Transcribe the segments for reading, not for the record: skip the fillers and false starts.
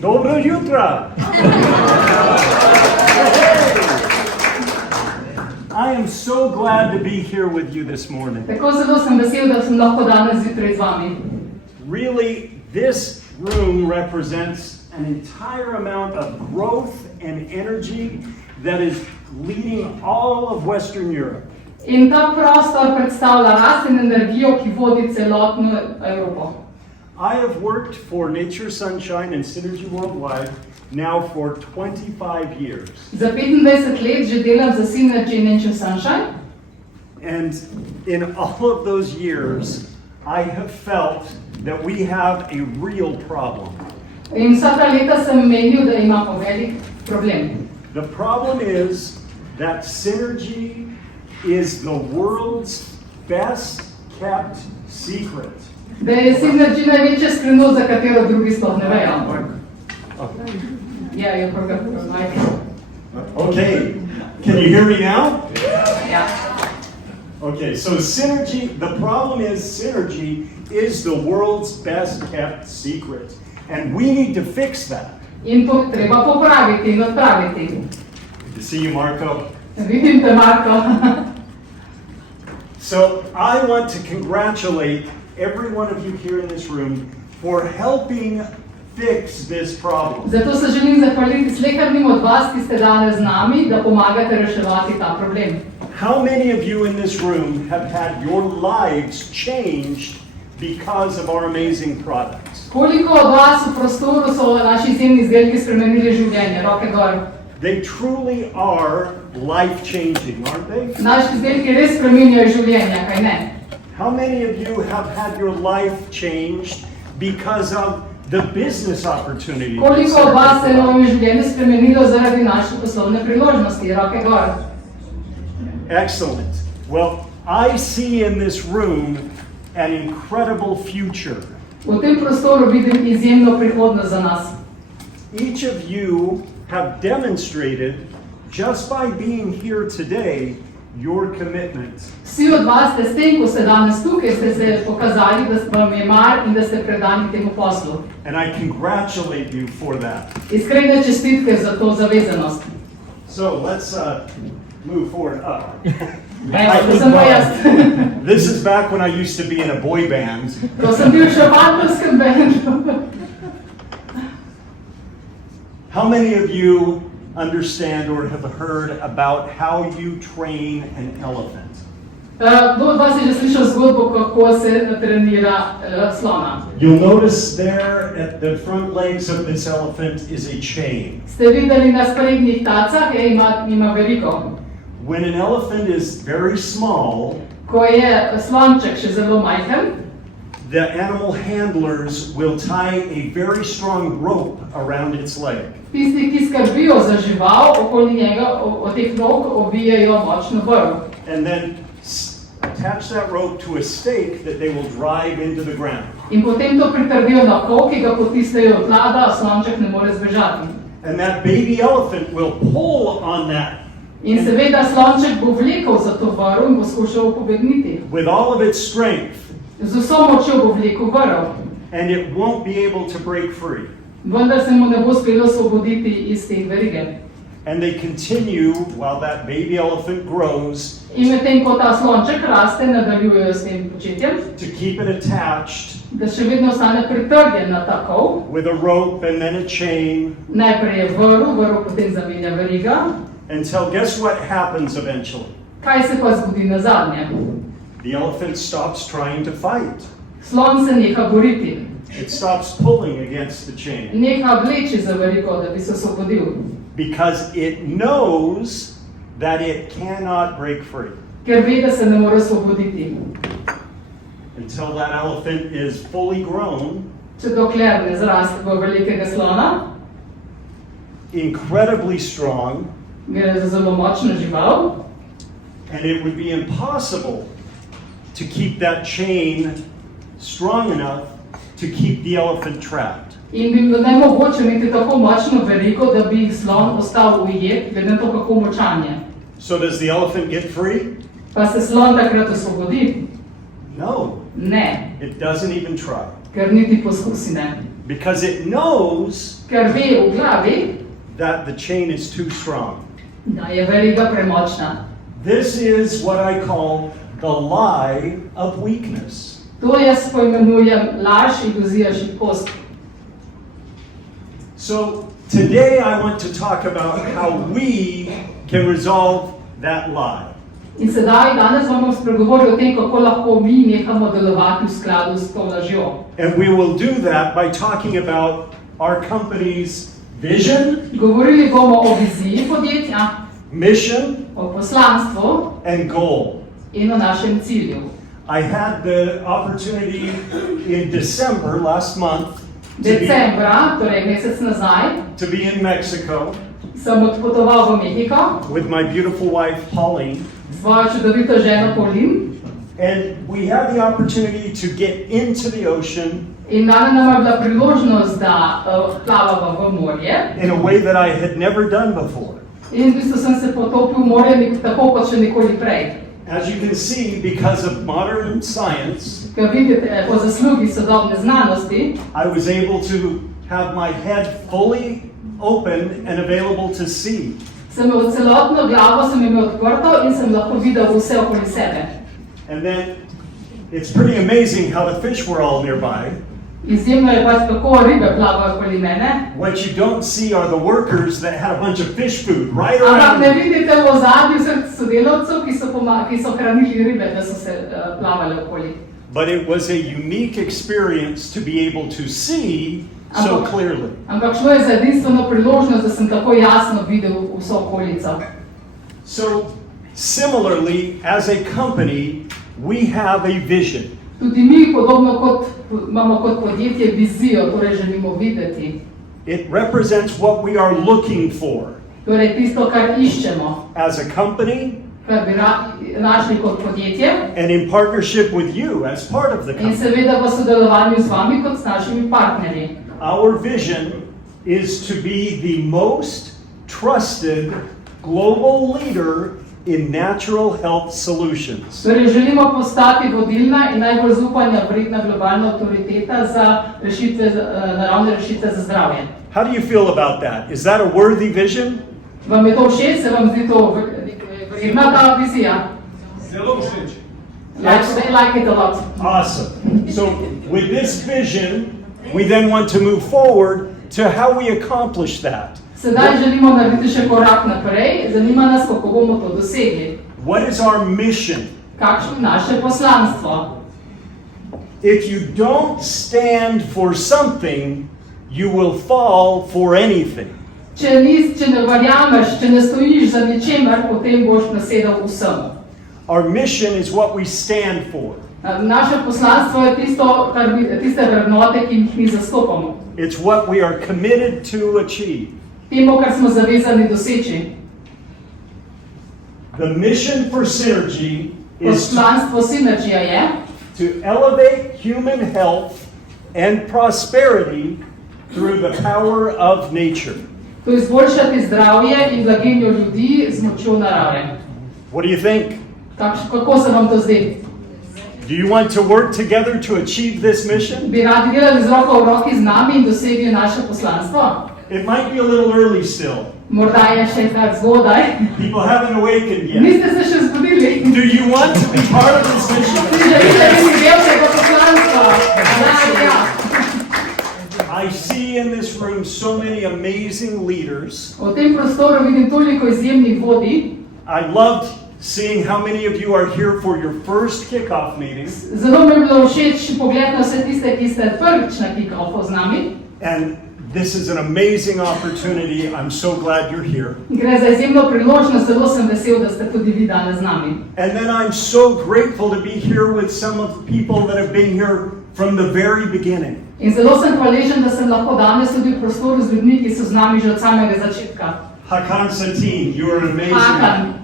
Dobro jutro! I am so glad to be here with you this morning. Tako zelo sem vesel, da sem lahko danes zjutraj z vami. Really, this room represents an entire amount of growth and energy that is leading all of Western Europe. In ta prostor predstavlja rast in energijo, ki vodi celotno Evropo. I have worked for Nature Sunshine and Synergy Worldwide now for 25 years. Za 25 let že delam za Synergy in Nature Sunshine. And in all of those years, I have felt that we have a real problem. In vsa ta leta sem menil, da imamo velik problem. The problem is that Synergy is the world's best kept secret. Da je Synergy največja skrivnost, za katero drugi sploh ne vejo. Yeah, you forgot the mic. Okay, can you hear me now? Yeah. Okay, so Synergy, the problem is Synergy is the world's best kept secret. And we need to fix that. In to treba popraviti in odpraviti. Good to see you, Marco. Vidim te, Marko. So I want to congratulate every one of you here in this room for helping fix this problem. Zato se želim zahvaliti slehernim od vas, ki ste danes z nami, da pomagate reševati ta problem. How many of you in this room have had your lives changed because of our amazing products? Koliko od vas v prostoru so naši izjemni izdelki spremenili življenje? Roke gor. They truly are life-changing, aren't they? Naši izdelki res spreminjajo življenja, kaj ne? How many of you have had your life changed because of the business opportunity? Koliko od vas se je novo življenje spremenilo zaradi naše poslovne priložnosti? Roke gor. Excellent. Well, I see in this room an incredible future. V tem prostoru vidim izjemno prihodnost za nas. Each of you have demonstrated, just by being here today, your commitment. Vsi od vas ste s tem, ko ste danes tukaj, ste se pokazali, da vam je mar in da ste predani temu poslu. And I congratulate you for that. Iskrene čestitke za to zavezanost. So let's move forward up. To sem pa jaz. This is back when I used to be in a boy band. Ko sem bil še v bandovskem bendu. How many of you understand or have heard about how you train an elephant? Kdo od vas je že slišal zgodbo, kako se trenira slona? You'll notice there at the front legs of this elephant is a chain. Ste videli na sprednjih tacah, ima verigo. When an elephant is very small, Ko je slonček še zelo majhen, the animal handlers will tie a very strong rope around its leg. tisti, ki skrbijo za žival, okoli njega od teh nog ovijajo močno vrv. And then attach that rope to a stake that they will drive into the ground. In potem to pritrdijo na kol, ki ga potisnejo od tla, da slonček ne more zbežati. And that baby elephant will pull on that In seveda slonček bo vlekel za to vrv in bo skušal pobegniti. with all of its strength, Z vso močjo bo vlekel vrv, and it won't be able to break free. vendar se mu ne bo uspelo osvoboditi iz te verige. And they continue while that baby elephant grows In medtem ko ta slonček raste, nadaljujejo s tem početjem, to keep it attached da še vedno ostane pritrjen na ta kol. with a rope and then a chain Najprej je vrv potem zamenja veriga. until guess what happens eventually? Kaj se pa zgodi nazadnje? The elephant stops trying to fight. Slon se neha boriti, It stops pulling against the chain neha vleči za verigo, da bi se osvobodil, because it knows that it cannot break free. ker ve, da se ne more osvoboditi. Until that elephant is fully grown, Če dokler ne zraste v velikega slona, incredibly strong, gre za zelo močno žival, and it would be impossible to keep that chain strong enough to keep the elephant trapped. in bi bilo nemogoče imeti tako močno verigo, da bi slon ostal ujet, glede na to, kako močan je. So does the elephant get free? Pa se slon takrat osvobodi? No, Ne, it doesn't even try. ker niti poskusi ne. because it knows ker ve v glavi, that the chain is too strong. da je veriga premočna. This is what I call the lie of weakness. To jaz poimenujem laž, iluzija, šibkost. So today I want to talk about how we can resolve that lie. In sedaj, danes vam bom spregovoril o tem, kako lahko mi nehamo delovati v skladu s to lažjo. And we will do that by talking about our company's vision, Govorili bomo o viziji podjetja, mission, o poslanstvu and goal. in o našem cilju. I had the opportunity in December last month Decembra, torej mesec nazaj, to be in Mexico sem odpotoval v Mehiko with my beautiful wife Pauline, s svojo čudovito ženo Pauline and we had the opportunity to get into the ocean in danes nam je bila priložnost, da plavava v morje. in a way that I had never done before. In v bistvu sem se potopil v morje tako kot še nikoli prej. As you can see, because of modern science, Ker vidite, po zaslugi sodobne znanosti, I was able to have my head fully open and available to see. sem imel celotno glavo, sem imel odprto in sem lahko videl vse okoli sebe. And then it's pretty amazing how the fish were all nearby. Izjemno je pač, kako ribe plavajo okoli mene. What you don't see are the workers that had a bunch of fish food right Ampak ne around. vidite v ozadju vseh sodelavcev, ki so hranili ribe, da so se plavali okoli. But it was a unique experience to be able to see so clearly. Ampak šlo je za edinstveno priložnost, da sem tako jasno videl vso okolico. So similarly, as a company, we have a vision. Tudi mi, podobno kot imamo kot podjetje vizijo, torej želimo videti. It represents what we are looking for Torej tisto, kar iščemo, as a company kar bi našli kot podjetje and in partnership with you as part of the in company. seveda v sodelovanju z vami kot s našimi partnerji. Our vision is to be the most trusted global leader in natural health solutions. Torej želimo postati vodilna in najbolj zaupanja vredna globalna avtoriteta za rešitve, naravne rešitve za zdravje. How do you feel about that? Is that a worthy vision? Vam je to všeč, se vam zdi to vredna ta vizija? Zelo všeč. They like it a lot. Awesome. So with this vision, we then want to move forward to how we accomplish that. Sedaj želimo narediti še korak naprej, zanima nas, kako bomo to dosegli. What is our mission? Kakšno je naše poslanstvo? If you don't stand for something, you will fall for anything. Če ne verjameš, če ne stojiš za ničemer, potem boš nasedal vsemu. Our mission is what we stand for. Naše poslanstvo je tiste vrednote, ki jih mi zastopamo. It's what we are committed to achieve. Temu, kar smo zavezani doseči. The mission for Synergy is Poslanstvo Synergija je, to elevate human health and prosperity through the power of nature. to izboljšati zdravje in blaginjo ljudi z močjo narave. What do you think? Kako se vam to zdi? Do you want to work together to achieve this mission? Bi radi delali z roko v roki z nami in dosegli naše poslanstvo? It might be a little early still. Morda je še kar zgodaj. People haven't awakened yet. Niste se še zbudili. Do you want to be part of this mission? Si želite biti del tega poslanstva? Ja. I see in this room so many amazing leaders. V tem prostoru vidim toliko izjemnih vodij. I loved seeing how many of you are here for your first kickoff meeting. Zelo mi je bilo všeč pogled na vse tiste, ki ste prvič na kick-offu z nami. And this is an amazing opportunity. I'm so glad you're here. Gre za izjemno priložnost, zelo sem vesel, da ste tudi vi danes z nami. And then I'm so grateful to be here with some of the people that have been here from the very beginning. In zelo sem hvaležen, da sem lahko danes tudi v prostoru z ljudmi, ki so z nami že od samega začetka. Hakan Satin, you are amazing. Hakan,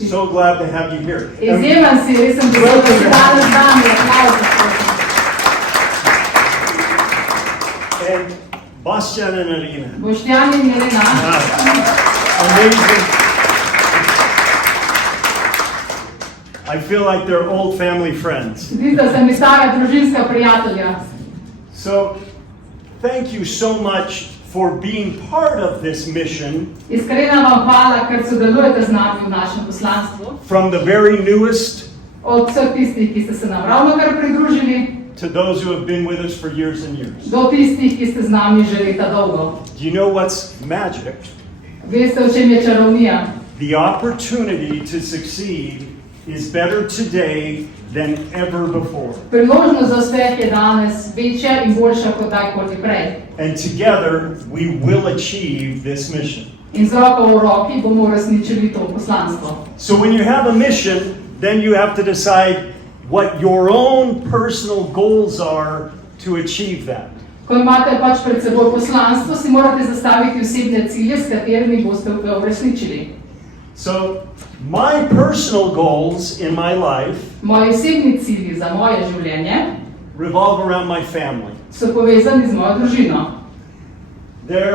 So glad to have you here. And izjemen si, res sem vesel, da si danes z nami. Aplavz. and Bastian and Arina. Boštjan in Irena, Amazing. I feel like they're old family friends. zdi se mi stara družinska prijatelja. So thank you so much for being part of this mission, Iskrena vam hvala, ker sodelujete z nami v našem poslanstvu. from the very newest Od vseh tistih, ki ste se nam ravnokar pridružili, to those who have been with us for years and years. do tistih, ki ste z nami že leta dolgo. Do you know what's magic? Veste, v čem je čarovnija? The opportunity to succeed is better today than ever before. Priložnost za uspeh je danes večja in boljša kot kdajkoli prej. And together we will achieve this mission. In z roko v roki bomo uresničili to poslanstvo. So when you have a mission, then you have to decide what your own personal goals are to achieve that. Ko imate pač pred seboj poslanstvo, si morate zastaviti osebne cilje, s katerimi boste ga uresničili. So my personal goals in my life Moji osebni cilji za moje življenje revolve around my family. so povezani z mojo družino. There,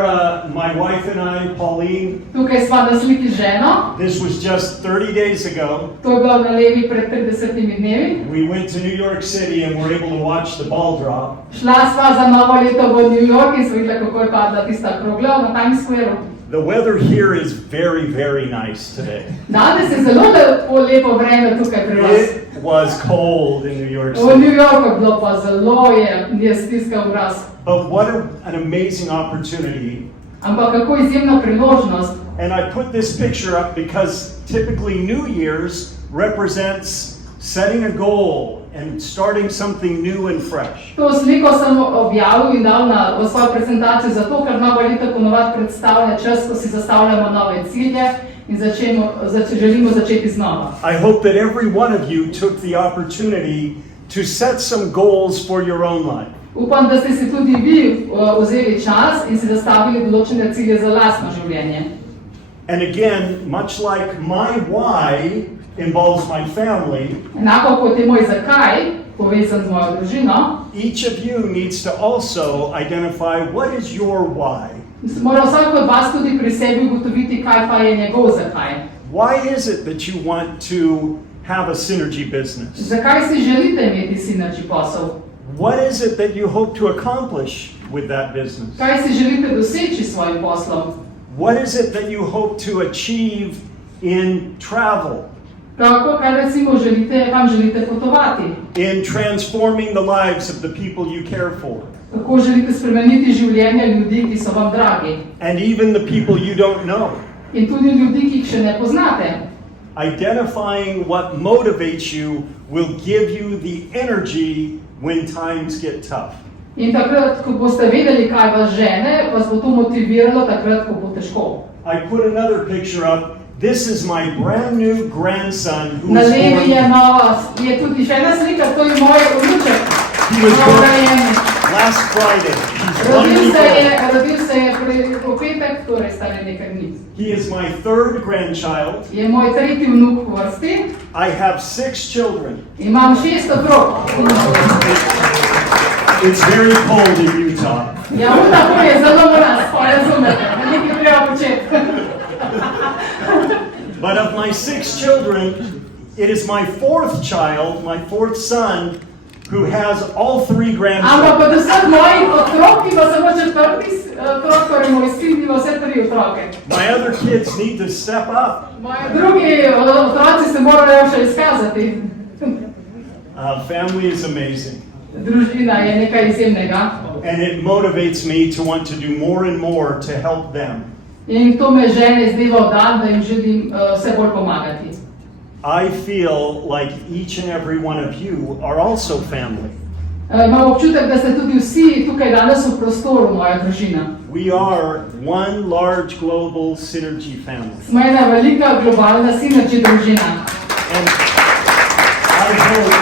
my wife and I, Pauline, Tukaj sva na sliki z ženo, this was just 30 days ago. to je bilo na levi pred 30 dnevi. We went to New York City and were able to watch the ball drop. Šla sva za novo leto v New York in sva videla, kako je padla tista krogla na Times Square. The weather here is very, very nice today. Danes je zelo lepo vreme tukaj pri vas. It was cold in New York V City. New Yorku je bilo pa zelo je stiskal vraz. But what an amazing opportunity. Ampak kako izjemna priložnost. And I put this picture up because typically New Year's represents setting a goal and starting something new and fresh. To sliko sem objavil in dal v svojo prezentacijo zato, ker novo leto ponovadi predstavlja čas, ko si zastavljamo nove cilje in želimo začeti znova. I hope that every one of you took the opportunity to set some goals for your own life. Upam, da ste si tudi vi vzeli čas in si zastavili določene cilje za lastno življenje. And again, much like my why involves my family, Enako kot je moj zakaj povezan z mojo družino, each of you needs to also identify what is your why. mora vsak od vas tudi pri sebi ugotoviti, kaj pa je njegov zakaj. Why is it that you want to have a synergy business? Zakaj si želite imeti synergy posel? What is it that you hope to accomplish with that business? Kaj si želite doseči s svojim poslom? What is it that you hope to achieve in travel, Kako, kaj recimo želite, kam želite potovati? in transforming the lives of the people you care for, Kako želite spremeniti življenje ljudi, ki so vam dragi? and even the people you don't know? In tudi ljudi, ki jih še ne poznate. Identifying what motivates you will give you the energy when times get tough. In takrat, ko boste vedeli, kaj vas žene, vas bo to motiviralo takrat, ko bo težko. I put another picture up. This is my brand new grandson who Na was levi je born nova, je tudi še ena slika, to je moj vnuček. He was born Novorojen. last Friday. He's 1 week old. Rodil se je v petek, torej stane nekaj dni. He is my third grandchild. Je moj tretji vnuk v vrsti. I have 6 children. Imam 6 otrok. It's very cold in Utah. Ja, tako je zelo mraz, pa razumete, nekaj treba početi. But of my 6 children, it is my 4th child, my 4th son, who has all 3 Ampak grandchildren. od vseh mojih otrok ima samo četrti otrok, torej moj sin ima vse 3 otroke. My other kids need to step up. Moji drugi otroci se morajo še izkazati. Family is amazing. Družina je nekaj izjemnega. And it motivates me to want to do more and more to help them. In to me žene iz dneva v dan, da jim želim vse bolj pomagati. I feel like each and every one of you are also family. Imam občutek, da ste tudi vsi tukaj danes v prostoru, moja družina. We are one large global synergy family. Smo ena velika globalna synergy družina. And I hope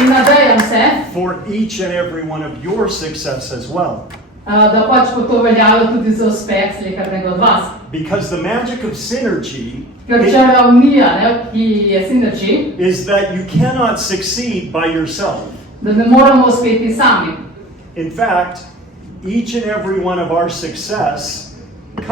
In nadejam se, for each and every one of your success as well. da pač bo to veljalo tudi za uspeh slehrnega od vas. Because the magic of synergy Ker čarovnija, ki je synergy, is that you cannot succeed by yourself. da ne moramo uspeti sami. In fact, each and every one of our success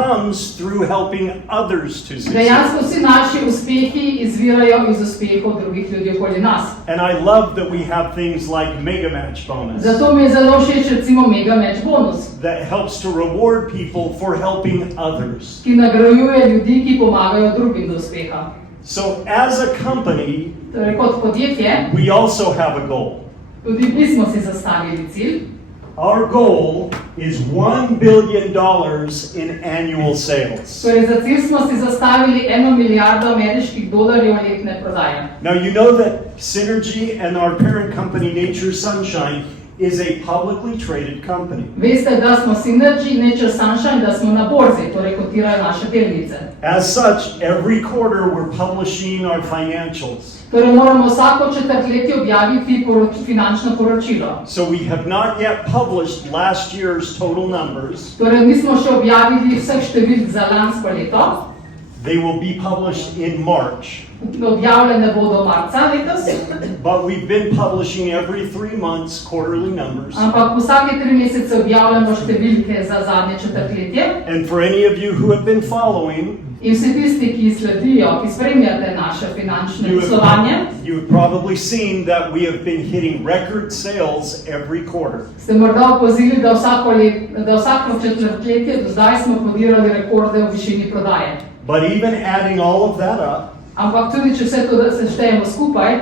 comes through helping others to succeed. Dejansko vsi naši uspehi izvirajo iz uspehov drugih ljudi okoli nas. And I love that we have things like Mega Match bonus Zato mi je zelo všeč recimo Mega Match bonus, that helps to reward people for helping others. ki nagrajuje ljudi, ki pomagajo drugim do uspeha. So as a company, Torej, kot podjetje, we also have a goal. tudi mi smo si zastavili cilj. Our goal is $1 billion in annual sales. Torej, za cilj smo si zastavili 1 milijardo ameriških dolarjev letne prodaje. Now you know that Synergy and our parent company Nature Sunshine is a publicly traded company. Veste, da smo Synergy, Nature Sunshine, da smo na borzi, torej kotirajo naše delnice. As such, every quarter we're publishing our financials. Torej, moramo vsako četrtletje objaviti finančno poročilo. So we have not yet published last year's total numbers. Torej, nismo še objavili vseh številk za lansko leto. They will be published in March. Objavljene bodo marca letos, But we've been publishing every 3 months quarterly numbers. ampak vsake 3 mesece objavljamo številke za zadnje četrtletje. And for any of you who have been following, In vsi tisti, ki sledijo, ki spremljate naše finančno poslovanje, you've probably seen that we have been hitting record sales every quarter. ste morda opazili, da vsako četrtletje do zdaj smo podirali rekorde v višini prodaje. But even adding all of that up, Ampak tudi, če vse to seštejemo skupaj,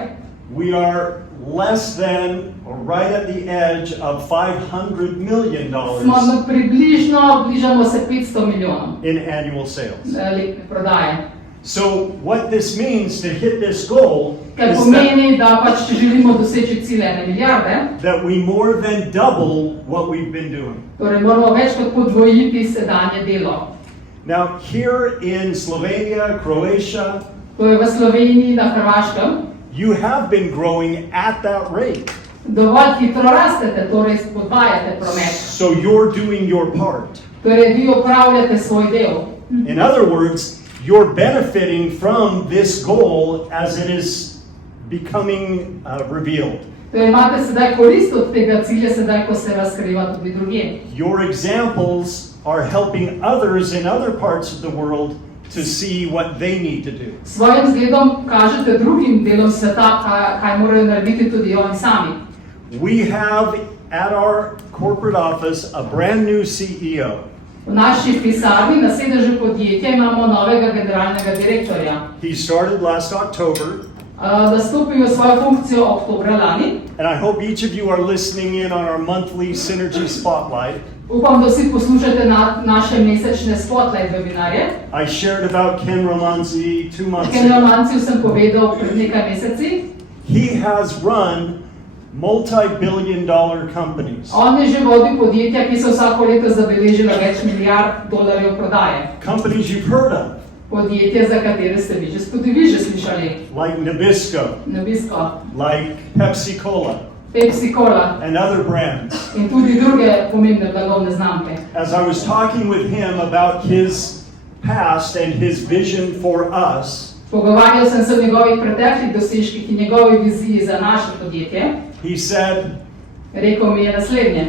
we are less than or right at the edge of $500 million smo bližamo se 500 milijonov in annual sales. letne prodaje. So what this means to hit this goal Kar is pomeni, da pač, če želimo doseči cilj 1 milijarde, that we more than double what we've been doing. torej moramo več kot podvojiti sedanje delo. Now here in Slovenia, Croatia, To je v Sloveniji, na Hrvaškem. you have been growing at that rate. Dovolj hitro rastete, torej podvajate promet. So you're doing your part. Torej vi opravljate svoj del. In other words, you're benefiting from this goal as it is becoming revealed. Torej imate sedaj korist od tega cilja, sedaj ko se razkriva tudi drugje. Your examples are helping others in other parts of the world to see what they need to do. Svojim zgledom kažete drugim delom sveta, kaj morajo narediti tudi oni sami. We have at our corporate office a brand new CEO. V naši pisarni na sedežu podjetja imamo novega generalnega direktorja. He started last October, Nastopil je svojo funkcijo oktobra lani. and I hope each of you are listening in on our monthly Synergy Spotlight. Upam, da vsi poslušate naše mesečne spotlight webinarje. I shared about Ken Romanzi 2 months Ken ago. Romanciju sem povedal pred nekaj meseci. He has run multi-billion-dollar companies. On je že vodil podjetja, ki so vsako leto zabeležila več milijard dolarjev prodaje. Companies you've heard of, Podjetje, za katere ste tudi vi že slišali. like Nabisco, Nabisco, like Pepsi Cola, Pepsi Cola and other brands. in tudi druge pomembne blagovne znamke. As I was talking with him about his past and his vision for us, Pogovarjal sem se o njegovih preteklih dosežkih in njegovi viziji za naše podjetje. he said, Rekel mi je naslednje.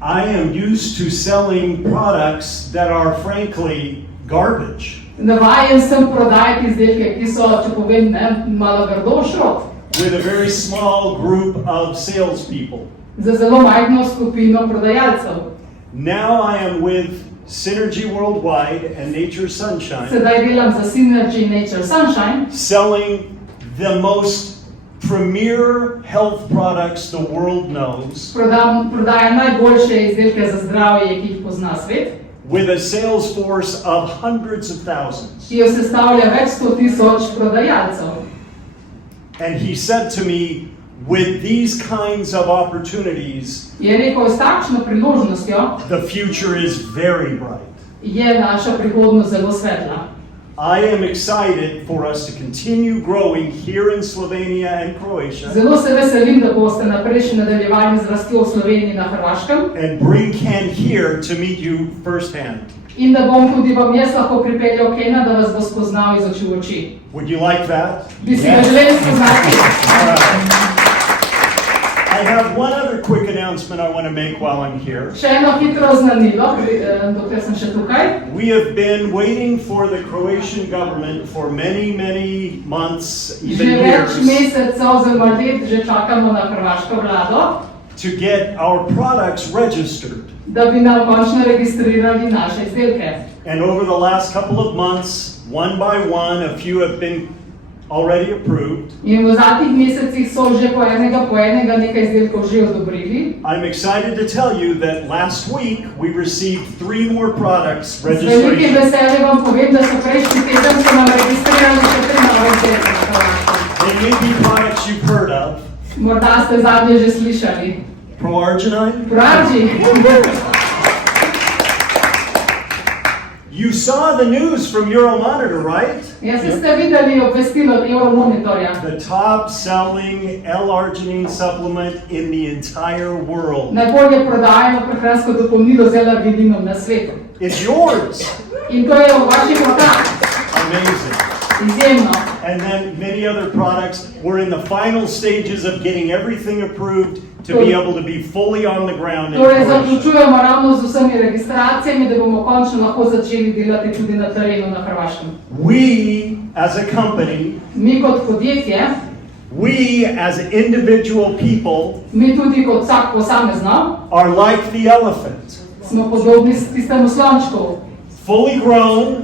I am used to selling products that are frankly garbage. Navajen sem prodajati izdelke, ki so, če povem, malo grdo šrot, With a very small group of salespeople. za zelo majhno skupino prodajalcev. Now I am with Synergy Worldwide and Nature Sunshine, Sedaj delam za Synergy Nature Sunshine, selling the most premier health products the world knows, prodajam najboljše izdelke za zdravje, ki jih pozna svet, with a sales force of hundreds of thousands. ki jo sestavlja več 100,000 prodajalcev. And he said to me, with these kinds of opportunities, Je rekel, s takšno priložnostjo the future is very bright. je naša prihodnost zelo svetla. I am excited for us to continue growing here in Slovenia and Croatia Zelo se veselim, da boste naprej še nadaljevali z rastjo v Sloveniji in na Hrvaškem and bring Ken here to meet you firsthand. in da bom tudi vam jaz lahko pripeljal Kena, da vas bo spoznal iz oči v oči. Would you like that? Bi si ga želeli spoznati? All right. I have one other quick announcement. announcement I want to make while I'm here. Še eno hitro oznanilo, dokler sem še tukaj. We have been waiting for the Croatian government for many, many months, Že even več years, mesecev oziroma let že čakamo na hrvaško vlado, to get our products registered. da bi nam končno registrirali naše izdelke. And over the last couple of months, one by one, a few have been already approved. In v zadnjih mesecih so že po enega nekaj izdelkov že odobrili. I'm excited to tell you that last week we received 3 more products Z velikim registration. veseljem vam povem, da so prejšnji teden so nam registrirali še 3 nove izdelke na Hrvaškem. They may be products you've heard of. Morda ste zadnje že slišali. Pro-arginine. Praži, You saw the news from Euromonitor, right? jaz ste videli obvestilo od Euromonitorja. The top selling L-arginine supplement in the entire world. Najbolje prodajeno prehransko dopolnilo z L-argininom na svetu. It's yours. In to je v vaših rokah. Amazing. Izjemno. And then many other products. We're in the final stages of getting everything approved to be able to be fully on the ground in Torej Croatia. zaključujemo ravno z vsemi registracijami, da bomo končno lahko začeli delati tudi na terenu na Hrvaškem. We, as a company, Mi kot podjetje, we, as individual people, mi tudi kot vsak posamezno, are like the elephant. smo podobni s tistemu slončku. Fully grown,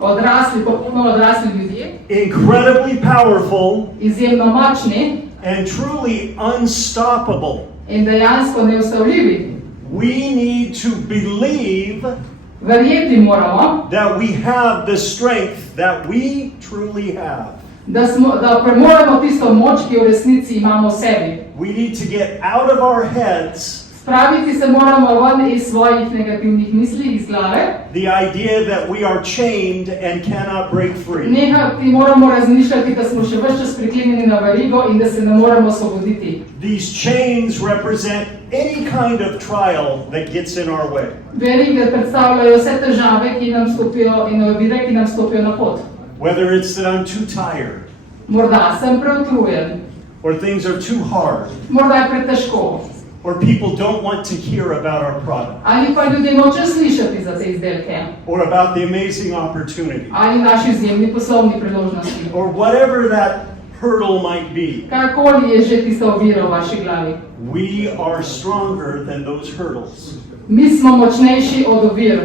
Odrasli, popolno odrasli ljudje, incredibly powerful, izjemno močni and truly unstoppable. in dejansko neustavljivi. We need to believe Verjeti moramo, that we have the strength that we truly have. da premoremo tisto moč, ki jo v resnici imamo v sebi. We need to get out of our heads Spraviti se moramo ven iz svojih negativnih misli, iz glave. the idea that we are chained and cannot break free. Nehati moramo razmišljati, da smo še ves čas priklenjeni na verigo in da se ne moremo osvoboditi. These chains represent any kind of trial that gets in our way. Verige predstavljajo vse težave, ki nam stopijo in ovire, ki nam stopijo na pot. Whether it's that I'm too tired, Morda sem preutrujen, or things are too hard, morda je pretežko, or people don't want to hear about our product, ali pa ljudje nočejo slišati za te izdelke, or about the amazing opportunity, ali naši izjemni poslovni priložnosti. or whatever that hurdle might be. Karkoli je že tista ovira v vaši glavi. We are stronger than those hurdles, Mi smo močnejši od ovir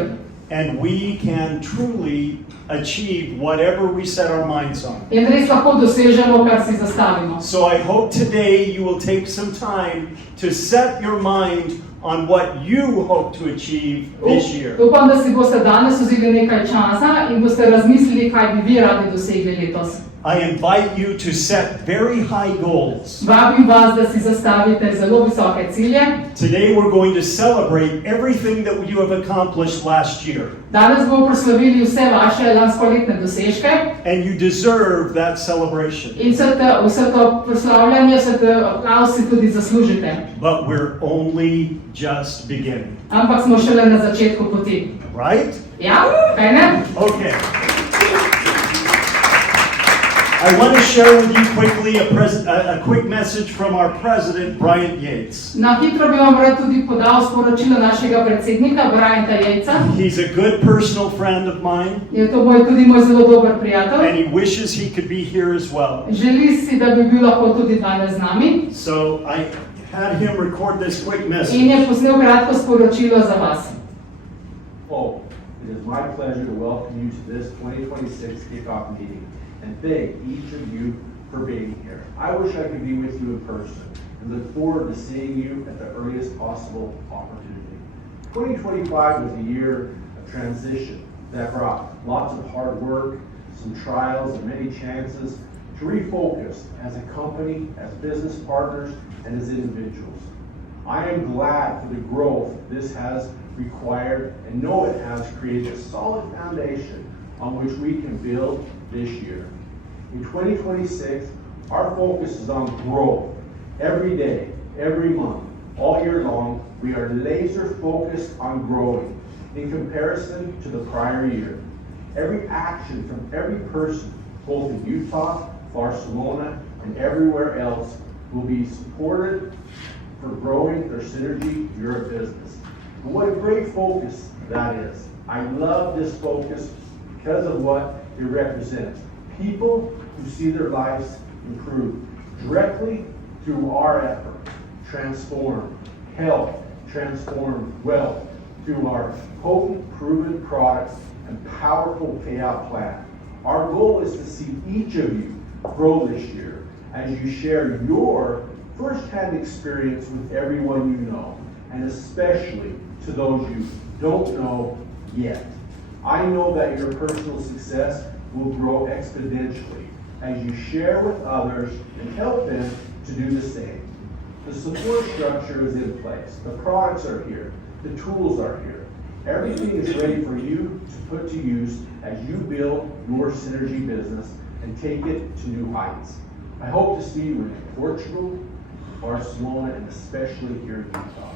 and we can truly achieve whatever we set our minds on. in res lahko dosežemo, kar si zastavimo. So I hope today you will take some time to set your mind on what you hope to achieve this year. Upam, da si boste danes vzeli nekaj časa in boste razmislili, kaj bi vi radi dosegli letos. I invite you to set very high goals. Vabim vas, da si zastavite zelo visoke cilje. Today we're going to celebrate everything that you have accomplished last year. Danes bomo proslavili vse vaše lanskoletne dosežke And you deserve that celebration. in vse to proslavljanje, vse te aplavz si tudi zaslužite. But we're only just beginning. Ampak smo šele na začetku poti. Right? Ja, kaj ne? Okay. I want to share with you quickly a quick message from our president, Bryant Yates. Na hitro bi vam rad tudi podal sporočilo našega predsednika, Bryanta Yatesa. He's a good personal friend of mine, Je to tudi moj zelo dober prijatelj. and he wishes he could be here as well. Želi si, da bi bil lahko tudi danes z nami. So I had him record this quick In message. je posnel kratko sporočilo za vas. Oh, it is my pleasure to welcome you to this 2026 kickoff meeting and thank each of you for being here. I wish I could be with you in person and look forward to seeing you at the earliest possible opportunity. 2025 was a year of transition that brought lots of hard work, some trials, and many chances to refocus as a company, as business partners, and as individuals. I am glad for the growth this has required and know it has created a solid foundation on which we can build this year. In 2026, our focus is on growth. Every day, every month, all year long, we are laser focused on growing in comparison to the prior year. Every action from every person, both in Utah, Barcelona, and everywhere else, will be supported for growing their Synergy Europe business. And what a great focus that is. I love this focus because of what it represents. People who see their lives improve directly through our effort, transform health, transform wealth through our potent, proven products and powerful payout plan. Our goal is to see each of you grow this year as you share your first-hand experience with everyone you know, and especially to those you don't know yet. I know that your personal success will grow exponentially as you share with others and help them to do the same. The support structure is in place. The products are here. The tools are here. Everything is ready for you to put to use as you build your Synergy business and take it to new heights. I hope to see you in Portugal, Barcelona, and especially here in Utah.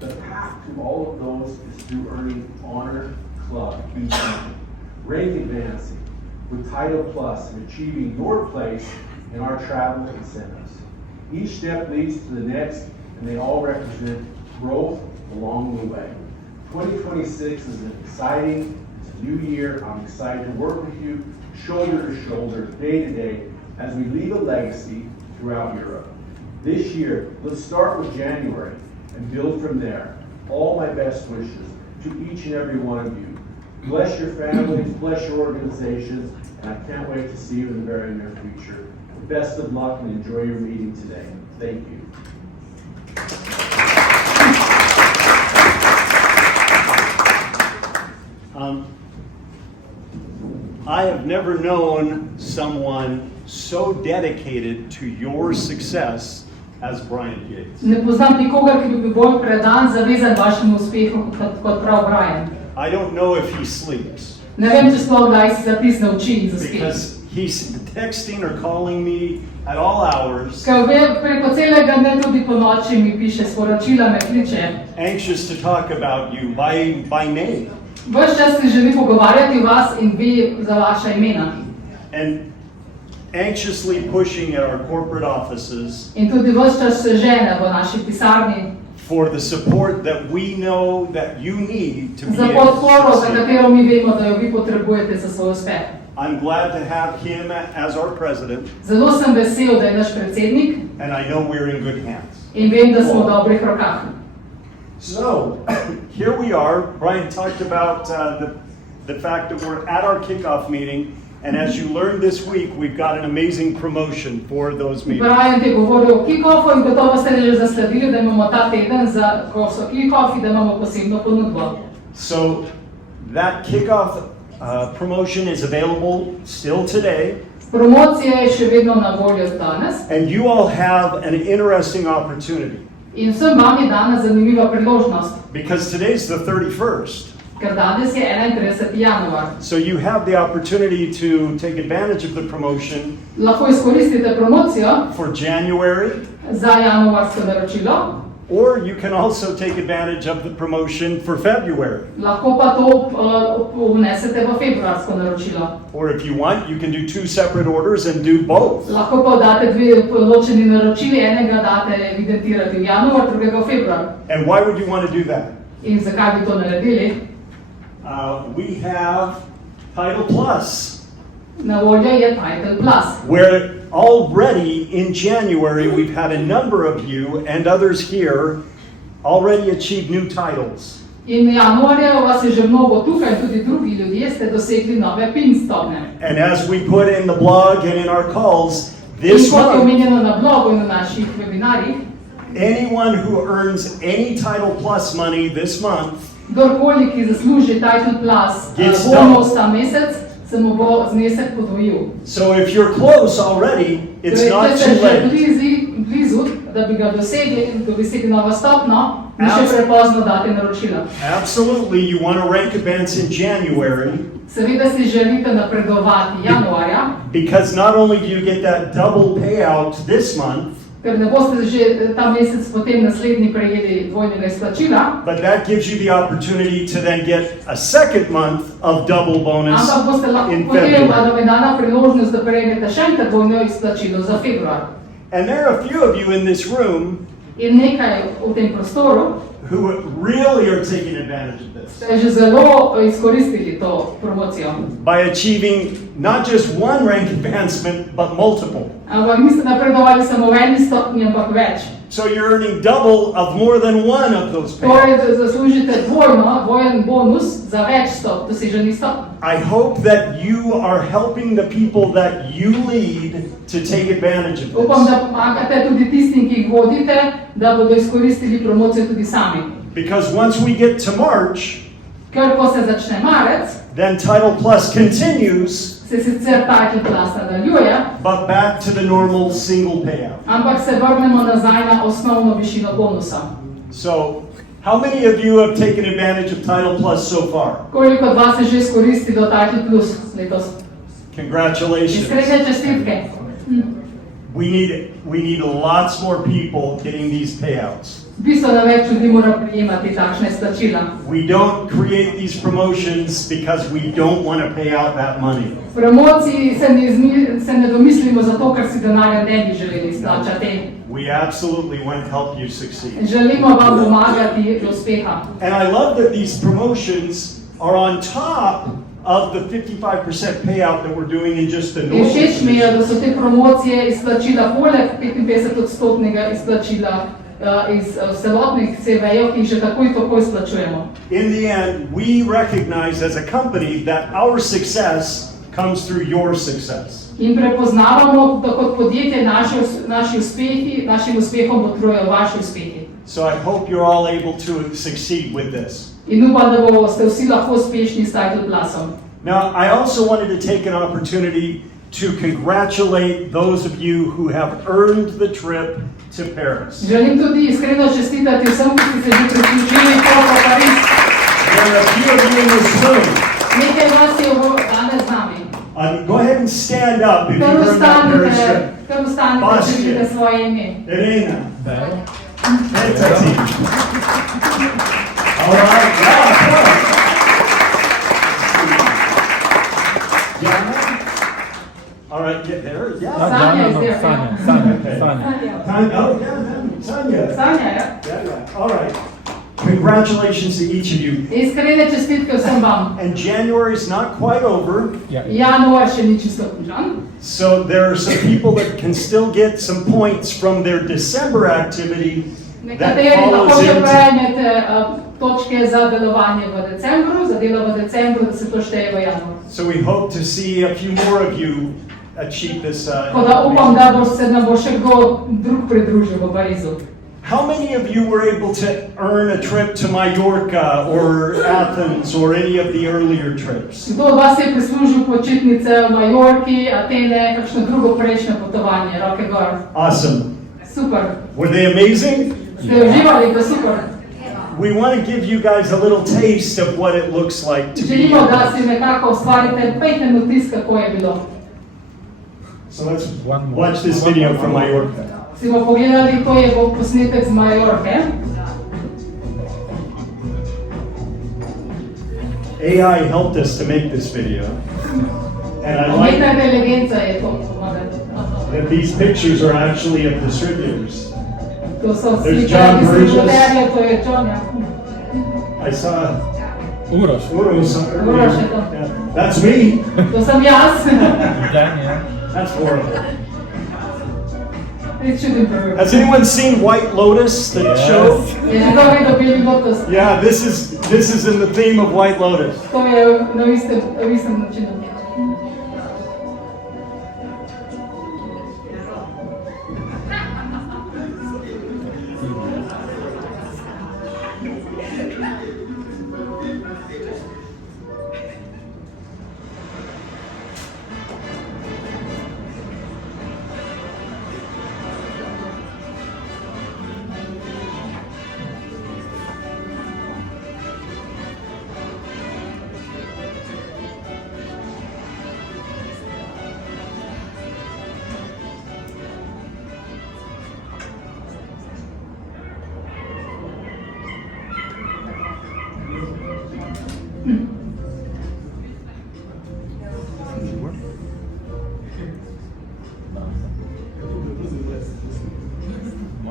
The path to all of those is through earning Honor Club each month, rank advancing with Title Plus, and achieving your place in our travel incentives. Each step leads to the next, and they all represent growth along the way. 2026 is an exciting, it's a new year. I'm excited to work with you shoulder to shoulder, day to day, as we leave a legacy throughout Europe. This year, let's start with January and build from there. All my best wishes to each and every one of you. Bless your families, bless your organizations, and I can't wait to see you in the very near future. Best of luck and enjoy your meeting today. Thank you. I have never known someone so dedicated to your success as Brian Gates. Ne poznam nikogar, ki bi bil bolj predan, zavezan vašemu uspehu kot prav Brian. I don't know if he sleeps Ne vem, če sploh kdaj si zatisne oči in zaspi. because he's texting or calling me at all hours, Ker preko celega dne tudi po noči mi piše sporočila, me kliče. anxious to talk about you by name. Ves čas se želi pogovarjati o vas in ve za vaša imena. And anxiously pushing at our corporate offices In tudi ves čas se žene v naši pisarni for the support that we know that you need to be za able to podporo, za succeed. katero mi vemo, da jo vi potrebujete za svoj uspeh. I'm glad to have him as our president, Zelo sem vesel, da je naš predsednik and I know we're in good hands. in vem, da smo v dobrih rokah. So, here we are. Brian talked about the fact that we're at our kickoff meeting, and as you learned this week, we've got an amazing promotion for those meetings. Brian je govoril o kick-offu in gotovo ste že zasledili, da imamo ta teden, ko so kick-offi, da imamo posebno ponudbo. So, that kickoff promotion is available still today, Promocija je še vedno na voljo danes and you all have an interesting opportunity in vsem vam je dana zanimiva priložnost, because today's the 31st. ker danes je 31. januar. So you have the opportunity to take advantage of the promotion Lahko izkoristite promocijo for January, za januarsko naročilo, or you can also take advantage of the promotion for February. lahko pa to vnesete v februarsko naročilo. Or if you want, you can do two separate orders and do both. Lahko pa date dve ločeni naročili, enega date evidentirati v januar, drugega v februar. And why would you want to do that? In zakaj bi to naredili? We have Title Plus, Na voljo je Title Plus. where already in January we've had a number of you and others here already achieve new titles. In januarja vas je že mnogo tukaj, tudi drugi ljudje ste dosegli nove PIN stopnje. And as we put in the blog and in our calls, In this kot je month, omenjeno na blogu in na naših webinarjih, anyone who earns any Title Plus money this month kdorkoli, ki zasluži Title Plus Gets bonus ta mesec, se mu bo znesek podvojil. So if you're close already, it's Torej, not če too ste že late. blizu, da bi ga dosegli in dosegli novo stopno, ni še Abs- prepozno dati naročila. Absolutely, you want to rank advance in January Seveda si želite napredovati januarja, because not only do you get that double payout this month, ker ne boste že ta mesec potem naslednji prejeli dvojnega izplačila, but that gives you the opportunity to then get a second month of double bonus ampak boste lahko in potem, February. da vam je dana priložnost, da prejmete še enkrat dvojno izplačilo za februar. And there are a few of you in this room In nekaj v tem prostoru who really are taking advantage of this ste že zelo izkoristili to promocijo. by achieving not just one rank advancement, but multiple. Ampak niste napredovali samo v eni stopnji, ampak več. So you're earning double of more than one of those payouts. Torej zaslužite dvojen bonus za več doseženih stopnj. I hope that you are helping the people that you lead to take advantage of Upam, this. da pomagate tudi tistim, ki jih vodite, da bodo izkoristili promocijo tudi sami. Because once we get to March, Ker ko se začne marec, then Title Plus continues, se sicer Title Plus nadaljuje, but back to the normal single payout. ampak se vrnemo nazaj na osnovno višino bonusa. So, how many of you have taken advantage of Title Plus so far? Koliko od vas je že izkoristilo Title Plus letos? Congratulations. Iskrene čestitke. We need lots more people getting these payouts. Bistveno več ljudi mora prijemati takšne izplačila. We don't create these promotions because we don't want to pay out that money. Promociji se ne domislimo zato, ker si denarja ne bi želeli izplačati. We absolutely want to help you succeed. Želimo vam pomagati do uspeha. And I love that these promotions are on top of the 55% payout that we're doing in just the In normal všeč mi je, da commission. so te promocije izplačila poleg 55% izplačila iz celotnih CV-jev, ki jih že tako izplačujemo. In the end, we recognize as a company that our success comes through your success. In prepoznavamo, da kot podjetje našim uspehom botrujejo vaši uspehi. So I hope you're all able to succeed with this. In upam, da boste vsi lahko uspešni s Title Plusom. Now, I also wanted to take an opportunity to congratulate those of you who have earned the trip to Paris. Želim tudi iskreno čestitati vsem, ki ste se že priključili v Pariz. There are a few of you in this room. Nekaj vas je danes z nami. Go ahead and stand up if you Kar earned that Paris ustanite, trip. če želite svoje ime. Elena. Fantastic. All right. Yeah, of course. Diana? All right, get there. Yeah. Sanja is there. Okay. Sanja. Tanya, oh, yeah, Tanya. Sanja, ja? Yeah. All right. Congratulations to each of you. Iskrene čestitke vsem vam. And January's not quite over, Januar še ni čisto končan. so there are some people that can still get some points from their December activity that Nekateri lahko follows še into. prejmete točke za delovanje v decembru, za delo v decembru, da se to šteje v januar. So we hope to see a few more of you achieve this. Tako da upam, da se nam bo še kdo drug pridružil v Parizu. How many of you were able to earn a trip to Mallorca or Athens or any of the earlier trips? Kdo od vas je prislužil počitnice v Majorki, Atene, kakšno drugo prejšnje potovanje, roke gor? Awesome. Super. Were they amazing? Ste uživali, da super. We want to give you guys a little taste of what it looks like to be Želimo, da here. si nekako ustvarite pejten vtis, kako je bilo. So let's watch this video from Mallorca. Si bomo pogledali, to je bo posnetek z Majorke. AI helped us to make this video. And I like Umetna inteligenca je to pomagala. that these pictures are actually of distributors. To so There's slike John distributerjev, to je John, ja. I saw Uroš. Uros earlier. Uros je to. Yeah. That's me. To sem jaz. Daniel. That's horrible. It should improve. Has anyone seen White Lotus, the Yes. show? Je že dobro dobili lotus. Yeah, this is in the theme of White Lotus. To je na istem načinu.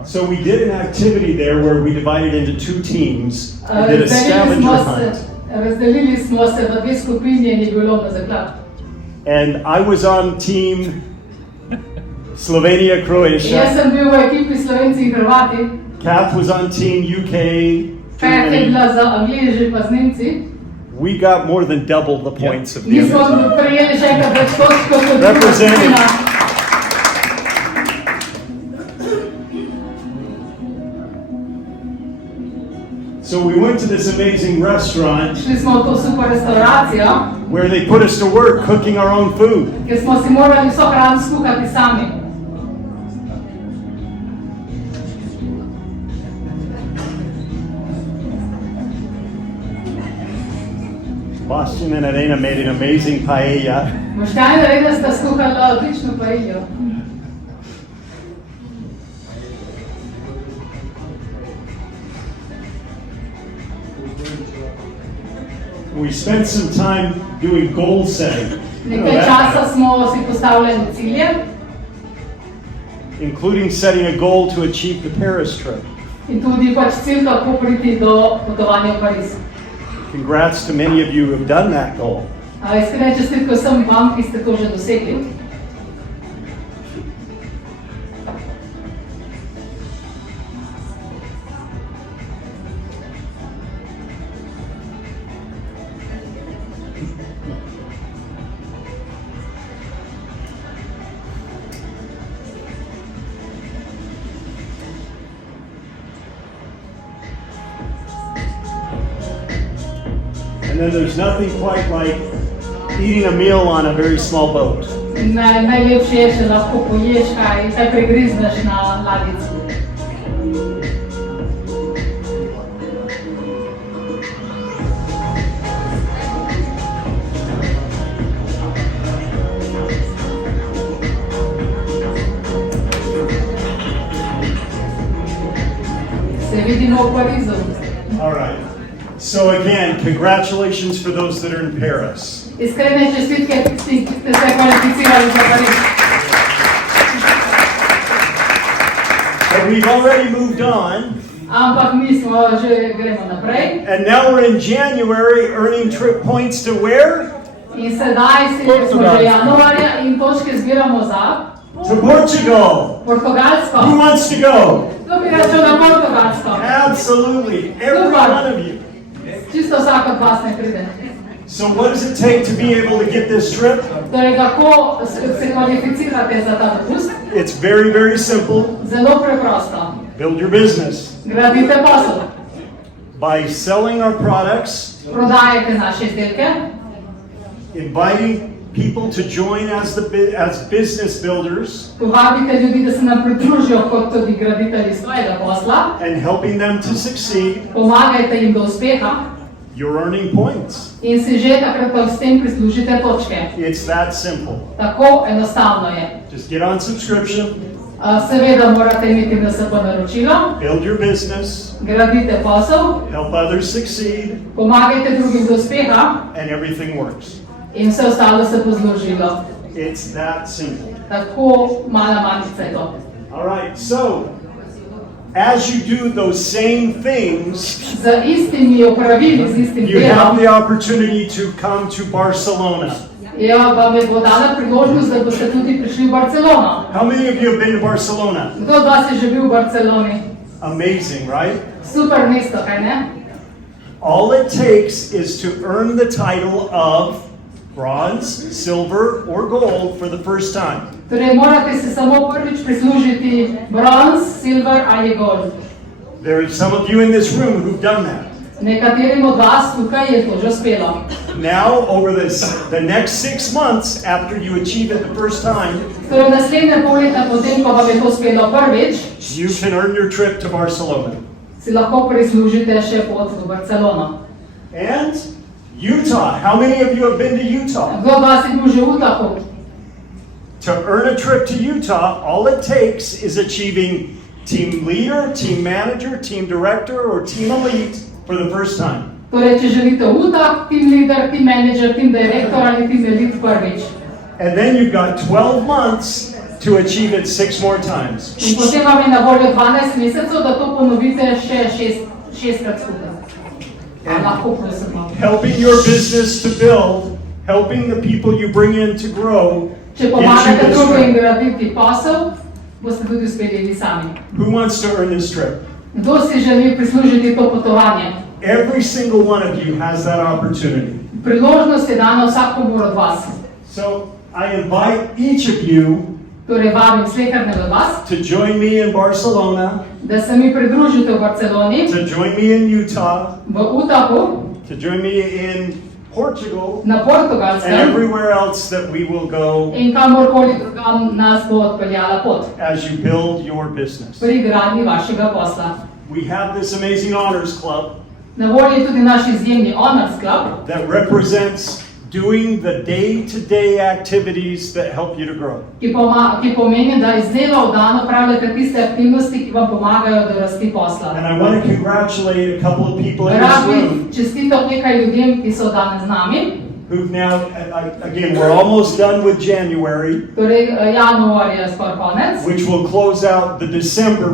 So So we did an activity there where we divided into two teams and did a scavenger hunt. Razdelili smo se v dve skupini in je bilo na zaklad. And I was on team Slovenia, Croatia. Jaz sem bil v ekipi Slovenci in Hrvati, Kath was on team UK, Kath je Germany. bila za Angleži pa z Nemci. We got more than double the points of the Mi smo other team. prejeli še enkrat več točk kot druga Representing. skupina. So we went to this amazing restaurant Šli smo v to super restauracijo, where they put us to work cooking our own food. kjer smo si morali vso hrano skuhati sami. Bastian and Arena made an amazing paella. Boštjan in Reda sta skuhala odlično paeljo. We spent some time doing goal setting, Nekaj časa smo si postavljali cilje including setting a goal to achieve the Paris trip. in tudi pač cilj, kako priti do potovanja v Pariz. Congrats to many of you who have done that goal. Iskrene čestitke vsem vam, ki ste to že dosegli. And then there's nothing quite like eating a meal on a very small boat. Najlepše je, če lahko poješ kaj pregrizneš na ladjici. Se vidimo v Parizu. All right. So again, congratulations for those that are in Paris. Iskrene čestitke tistim, ki ste se kvalificirali za Pariz. But we've already moved on, Ampak mi smo že gremo naprej. and now we're in January earning trip points to where? In sedaj smo že januarja in točke zbiramo za To Portugal. Portugalsko. Who wants to go? Kdo bi rečel na Portugalsko? Absolutely. Every one of you. Čisto vsak od vas ne pride. So what does it take to be able to get this trip? Torej, kako se kvalificirate za ta dopust? It's very, very simple. Zelo preprosto. Build your business. Gradite posel. By selling our products, Prodajate naše izdelke. inviting people to join as business builders, Povabite ljudi, da se nam pridružijo kot tudi graditelji svojega posla. and helping them to succeed. Pomagajte jim do uspeha. You're earning points. In si že takrat s tem prislužite točke. It's that simple. Tako enostavno je. Just get on subscription, Seveda morate imeti NSP naročilo, build your business, gradite posel, help others succeed, pomagajte drugim do uspeha and everything works. in vse ostalo se bo zložilo. It's that simple. Tako mala manica je to. All right, so as you do those same things, Z istimi opravili, z istim you have delom, the opportunity to come to Barcelona. vam je bo dala priložnost, da boste tudi prišli v Barcelono. How many of you have been to Barcelona? Kdo od vas je že bil v Barceloni? Amazing, right? Super mesto, kaj ne? All it takes is to earn the title of bronze, silver, or gold for the first time. Torej, morate se samo prvič prislužiti bronz, silver ali gold. There are some of you in this room who've done that. Nekaterim od vas tukaj je to že uspelo. Now, over the next 6 months after you achieve it the first time, Torej, naslednje pol leta potem, ko vam je to uspelo prvič, you can earn your trip to Barcelona. si lahko prislužite še pot v Barcelono. And Utah. How many of you have been to Utah? Kdo od vas je bil že v Utahu? To earn a trip to Utah, all it takes is achieving team leader, team manager, team director, or team elite for the first time. Torej, če želite v Utah, team leader, team manager, team director ali team elite prvič. And then you've got 12 months to achieve it 6 more times. In potem vam je na voljo 12 mesecev, da to ponovite še šestkrat skupaj. Lahko prosim. Helping your business to build, helping the people you bring in to grow, Če gives you pomagate this drugim strength. graditi posel, boste tudi uspeli vi sami. Who wants to earn this trip? Kdo si želi prislužiti to potovanje? Every single one of you has that opportunity. Priložnost je dana vsakomur od vas. So I invite each of you Torej vabim slehernega od vas, to join me in Barcelona, da se mi pridružite v Barceloni, to join me in Utah, v Utahu, to join me in Portugal, na and Portugalskem everywhere else that we will go in kamorkoli drugam nas bo odpeljala pot as you build your business. pri gradnji vašega posla. We have this amazing honors club Na voljo je tudi naš izjemni Honors Club, that represents doing the day-to-day activities that help you to grow. ki pomeni, da iz dneva v dan opravljate tiste aktivnosti, ki vam pomagajo do rasti posla. And I want to congratulate a couple of people in Rad this bi room čestital nekaj ljudem, ki so danes z nami. who've now, again, we're almost done with January, Torej, januar je skoraj konec which will close out the December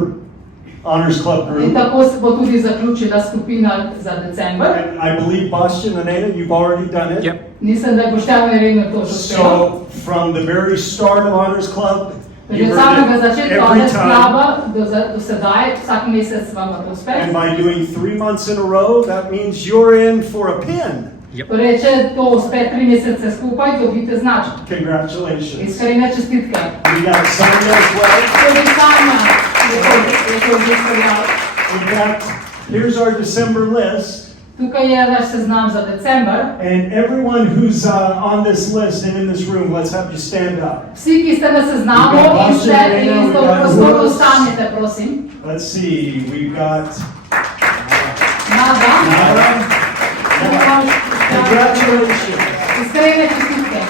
Honors Club in group. tako se bo tudi zaključila skupina za december. And I believe, Bastian and Anna, you've already done it. Mislim, da je Boštjan Redno to že uspel. So, from the very start of Honors Club, Že you od samega heard it začetka every Honors time. Cluba do sedaj, vsak mesec vam to uspe. And by doing 3 months in a row, that means you're in for a pin. Torej, če to uspe 3 mesece skupaj, dobite značko. Congratulations. Iskrene čestitke. We got Sonia as well. Tudi Sanja je to obiskala. In fact, here's our December list. Tukaj je naš seznam za december. And everyone who's on this list and in this room, let's have you stand up. Vsi, ki ste na seznamu in ste v prostoru, ostanite, prosim. Let's see, we've got Nada. Nada. Congratulations. Iskrene čestitke.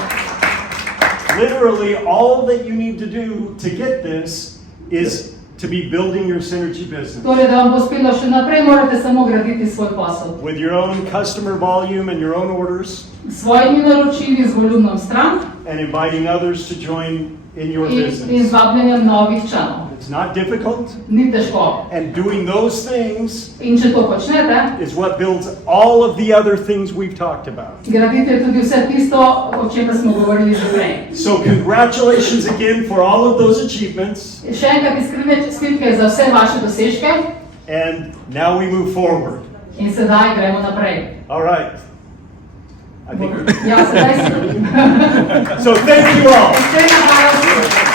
Literally, all that you need to do to get this is to be building your synergy business Torej, da vam bo uspelo še naprej, morate samo graditi svoj posel. with your own customer volume and your own orders, S svojimi naročili, z volumnom strank and inviting others to join in your in business. z vabljenjem novih članov. It's not difficult, Ni težko. and doing those things In če to počnete, is what builds all of the other things we've talked about. gradite tudi vse tisto, o čemer smo govorili že prej. So congratulations again for all of those achievements, Še enkrat iskrene čestitke za vse vaše dosežke and now we move forward. in sedaj gremo naprej. All right. I think we're... Ja, sedaj se. So thank you all. Iskrena hvala vsem.